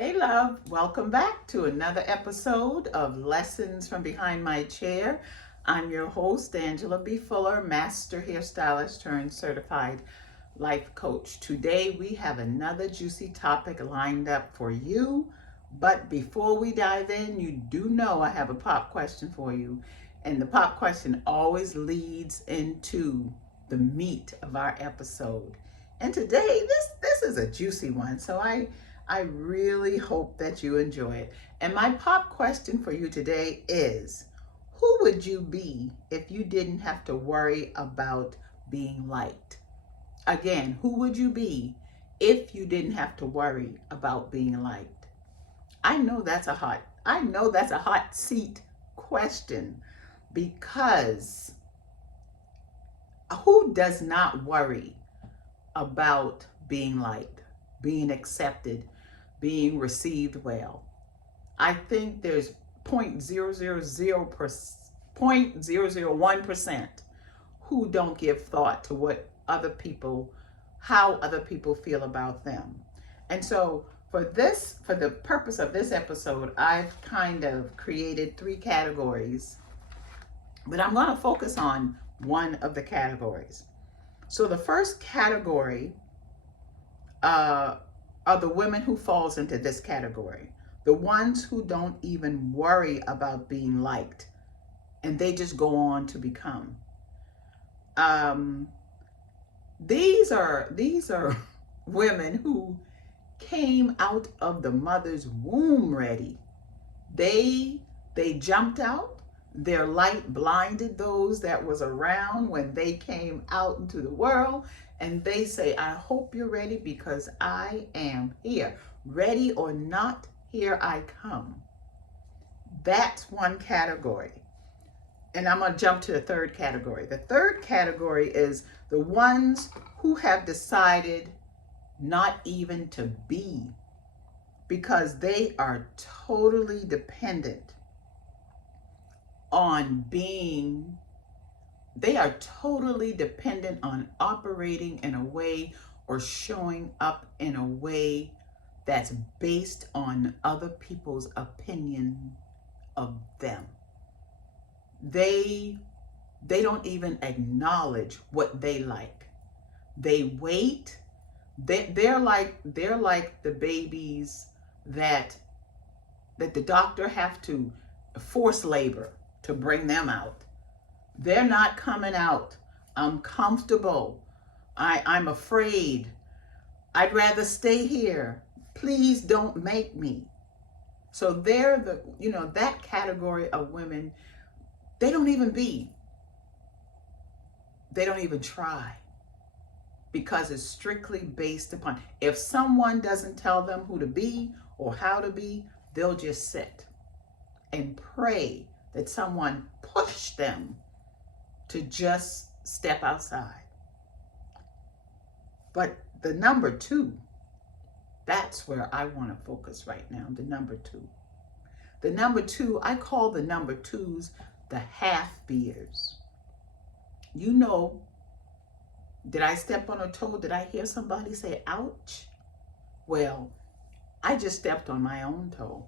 Hey, love. Welcome back to another episode of Lessons from Behind My Chair. I'm your host, Angela B. Fuller, Master Hairstylist turned Certified Life Coach. Today, we have another juicy topic lined up for you. But before we dive in, you do know I have a pop question for you. And the pop question always leads into the meat of our episode. And today, this is a juicy one. So I really hope that you enjoy it. And my pop question for you today is, who would you be if you didn't have to worry about being liked? Again, who would you be if you didn't have to worry about being liked? I know that's a hot seat question, because who does not worry about being liked, being accepted, being received well? I think there's 0.001% who don't give thought to how other people feel about them. And so for the purpose of this episode, I've kind of created three categories, but I'm going to focus on one of the categories. So the first category uh, are the women who falls into this category. The ones who don't even worry about being liked, and they just go on to become. Um, these are women who came out of the mother's womb ready. They jumped out. Their light blinded those that was around when they came out into the world. And they say, I hope you're ready, because I am here. Ready or not, here I come. That's one category. And I'm going to jump to the third category. The third category is the ones who have decided not even to be, because they are totally dependent on being, they are totally dependent on operating in a way or showing up in a way that's based on other people's opinion of them. They don't even acknowledge what they like. They wait. They're like the babies that the doctor have to force labor to bring them out. They're not coming out. I'm comfortable. I'm afraid. I'd rather stay here. Please don't make me. So they're that category of women. They don't even be. They don't even try, because it's strictly based upon, if someone doesn't tell them who to be or how to be, they'll just sit and pray that someone push them to just step outside. But the number two, that's where I want to focus right now. The number two. The number two, I call the number twos the half beers. You know, did I step on a toe? Did I hear somebody say, ouch? Well, I just stepped on my own toe,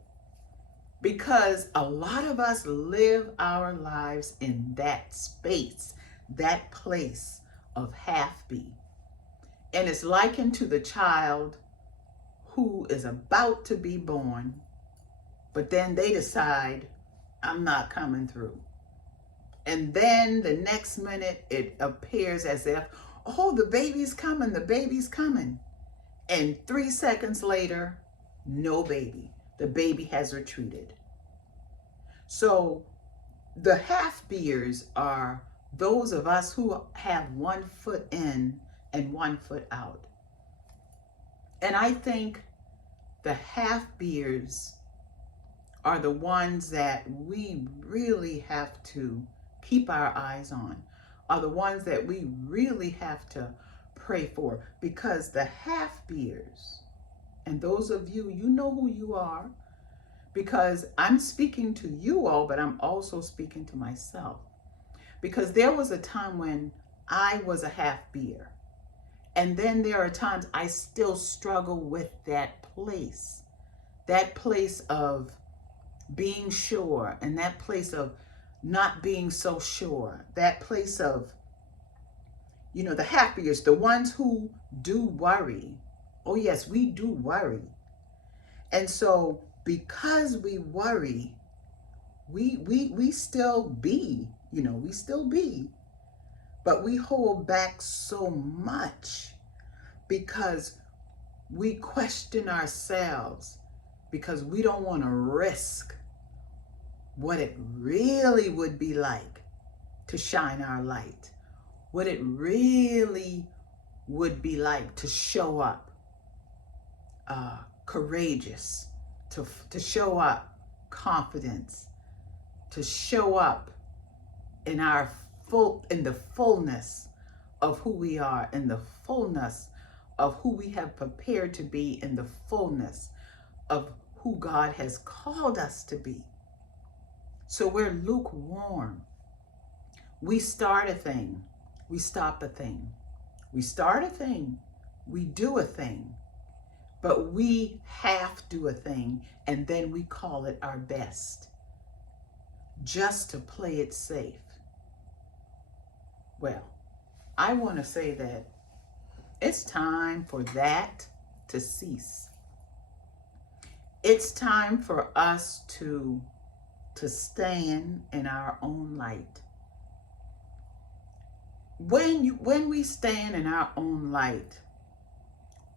because a lot of us live our lives in that space, that place of half be. And it's likened to the child who is about to be born, but then they decide, I'm not coming through. And then the next minute it appears as if, oh, the baby's coming, the baby's coming. And 3 seconds later, no baby. The baby has retreated. So the half beers are those of us who have 1 foot in and 1 foot out. And I think the half beers are the ones that we really have to keep our eyes on, are the ones that we really have to pray for, because the half beers, and those of you, you know who you are, because I'm speaking to you all, but I'm also speaking to myself, because there was a time when I was a half beer, and then there are times I still struggle with that place. that place of being sure and that place of not being so sure, that place of, the happiest, the ones who do worry. Oh, yes, we do worry. And so because we worry, we still be, we still be, but we hold back so much because we question ourselves, because we don't want to risk what it really would be like to shine our light, what it really would be like to show up courageous, to show up confidence, to show up in the fullness of who we are, in the fullness of who we have prepared to be, in the fullness of who God has called us to be. So we're lukewarm. We start a thing, we stop a thing. We start a thing, we do a thing, but we half do a thing and then we call it our best, just to play it safe. Well, I want to say that it's time for that to cease. It's time for us to stand in our own light. When we stand in our own light,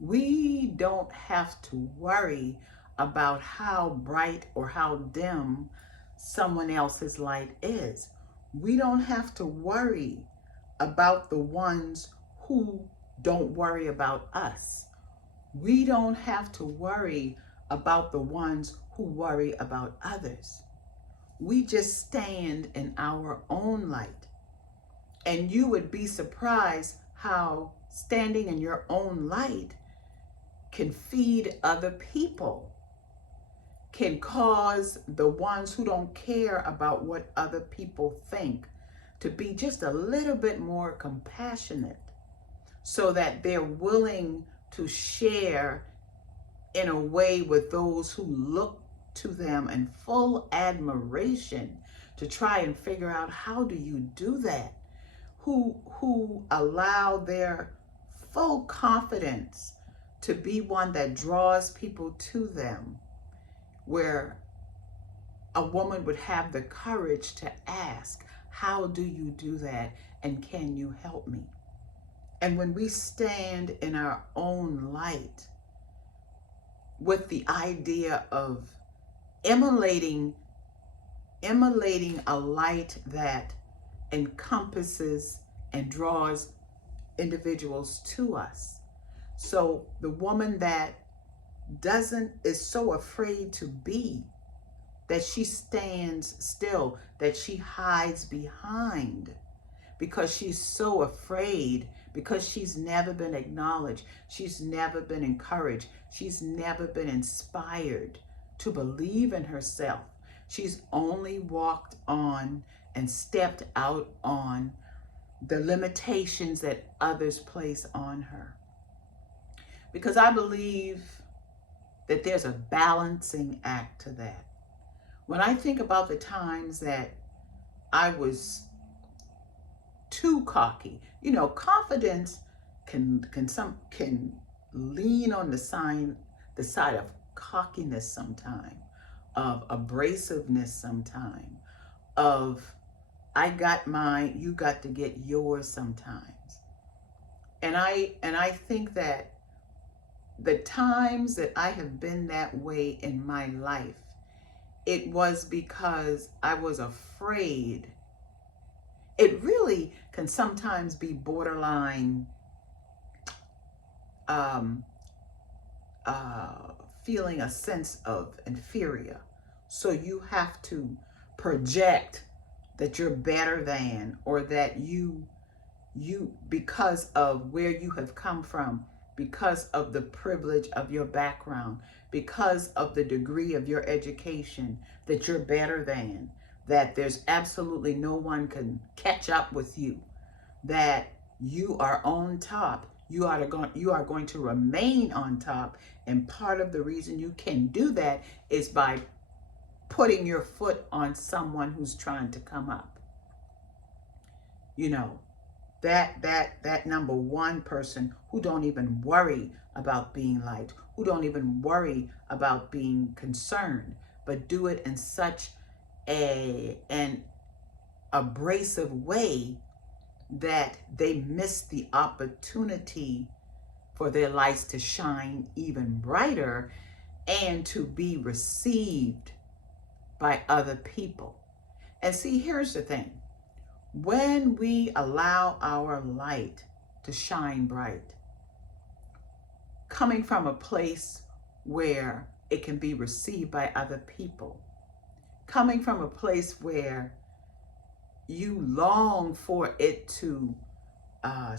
we don't have to worry about how bright or how dim someone else's light is. We don't have to worry about the ones who don't worry about us. We don't have to worry about the ones who worry about others. We just stand in our own light. And you would be surprised how standing in your own light can feed other people, can cause the ones who don't care about what other people think to be just a little bit more compassionate, so that they're willing to share in a way with those who look to them in full admiration, to try and figure out, how do you do that? Who allow their full confidence to be one that draws people to them, where a woman would have the courage to ask, how do you do that, and can you help me? And when we stand in our own light with the idea of emulating a light that encompasses and draws individuals to us. So the woman that is so afraid to be, that she stands still, that she hides behind, because she's so afraid, because she's never been acknowledged, she's never been encouraged, she's never been inspired to believe in herself. She's only walked on and stepped out on the limitations that others place on her. Because I believe that there's a balancing act to that. When I think about the times that I was too cocky, confidence can lean on the side of cockiness sometime, of abrasiveness sometime, of I got mine, you got to get yours sometimes. And I think that the times that I have been that way in my life, it was because I was afraid. It really can sometimes be borderline feeling a sense of inferior. So you have to project that you're better than, or that you because of where you have come from, because of the privilege of your background, because of the degree of your education, that you're better than, that there's absolutely no one can catch up with you, that you are on top. you are going to remain on top. And part of the reason you can do that is by putting your foot on someone who's trying to come up. You know, that number one person who don't even worry about being liked, who don't even worry about being concerned, but do it in such an abrasive way that they miss the opportunity for their lights to shine even brighter and to be received by other people. And see, here's the thing. When we allow our light to shine bright, coming from a place where it can be received by other people, coming from a place where you long for it to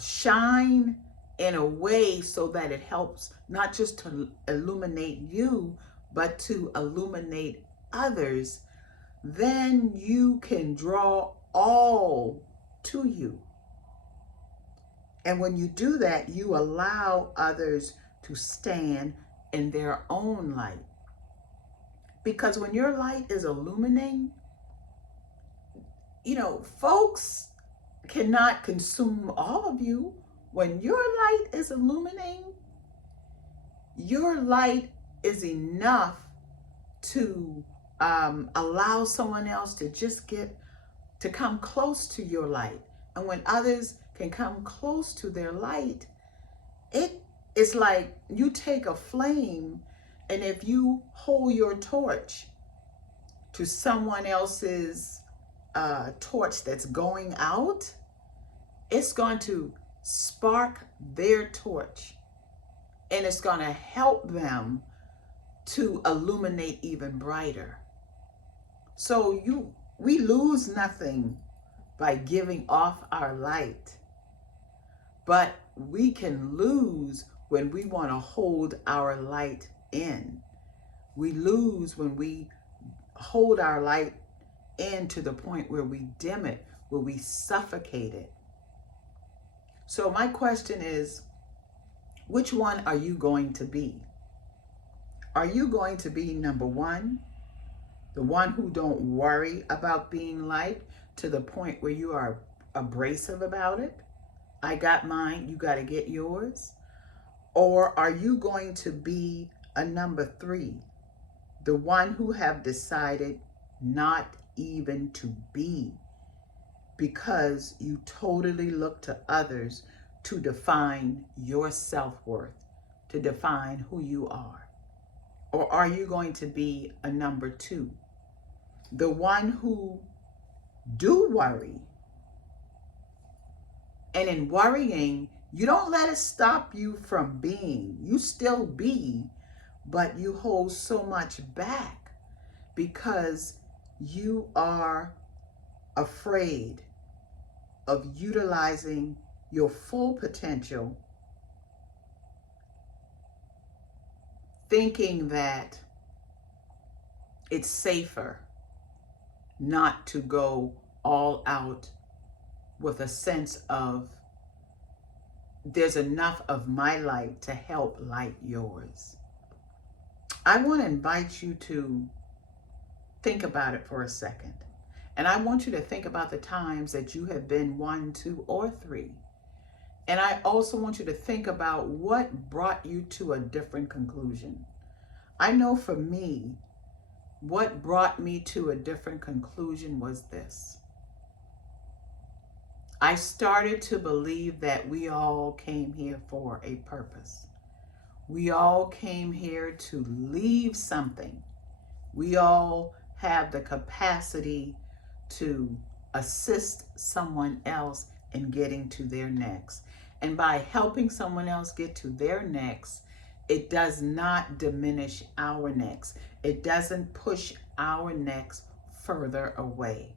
shine in a way so that it helps not just to illuminate you, but to illuminate others, then you can draw all to you. And when you do that, you allow others to stand in their own light. Because when your light is illuminating, you know, folks cannot consume all of you. When your light is illuminating, your light is enough to allow someone else to just to come close to your light. And when others can come close to their light, it's like you take a flame, and if you hold your torch to someone else's torch that's going out, it's going to spark their torch, and it's going to help them to illuminate even brighter. So we lose nothing by giving off our light, but we can lose when we want to hold our light in. We lose when we hold our light in to the point where we dim it, where we suffocate it. So my question is, which one are you going to be? Are you going to be number one, the one who don't worry about being liked to the point where you are abrasive about it? I got mine, you got to get yours. Or are you going to be a number three, the one who have decided not even to be, because you totally look to others to define your self-worth, to define who you are? Or are you going to be a number two, the one who do worry, and in worrying, you don't let it stop you from being. You still be, but you hold so much back because you are afraid of utilizing your full potential, thinking that it's safer not to go all out with a sense of there's enough of my light to help light yours. I want to invite you to think about it for a second. And I want you to think about the times that you have been 1, 2, or 3. And I also want you to think about what brought you to a different conclusion. I know for me, what brought me to a different conclusion was this. I started to believe that we all came here for a purpose. We all came here to leave something. We all have the capacity to assist someone else in getting to their next. And by helping someone else get to their next, it does not diminish our next. It doesn't push our next further away.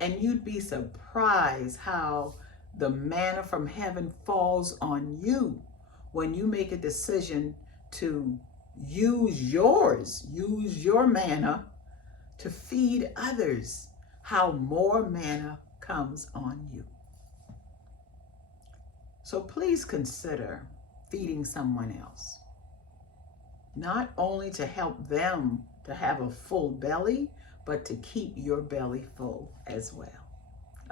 And you'd be surprised how the manna from heaven falls on you when you make a decision to use your manna to feed others, how more manna comes on you. So please consider feeding someone else, not only to help them to have a full belly, but to keep your belly full as well.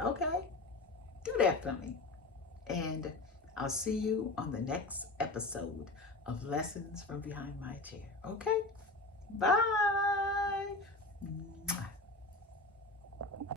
Okay? Do that for me. And I'll see you on the next episode of Lessons from Behind My Chair. Okay? Bye.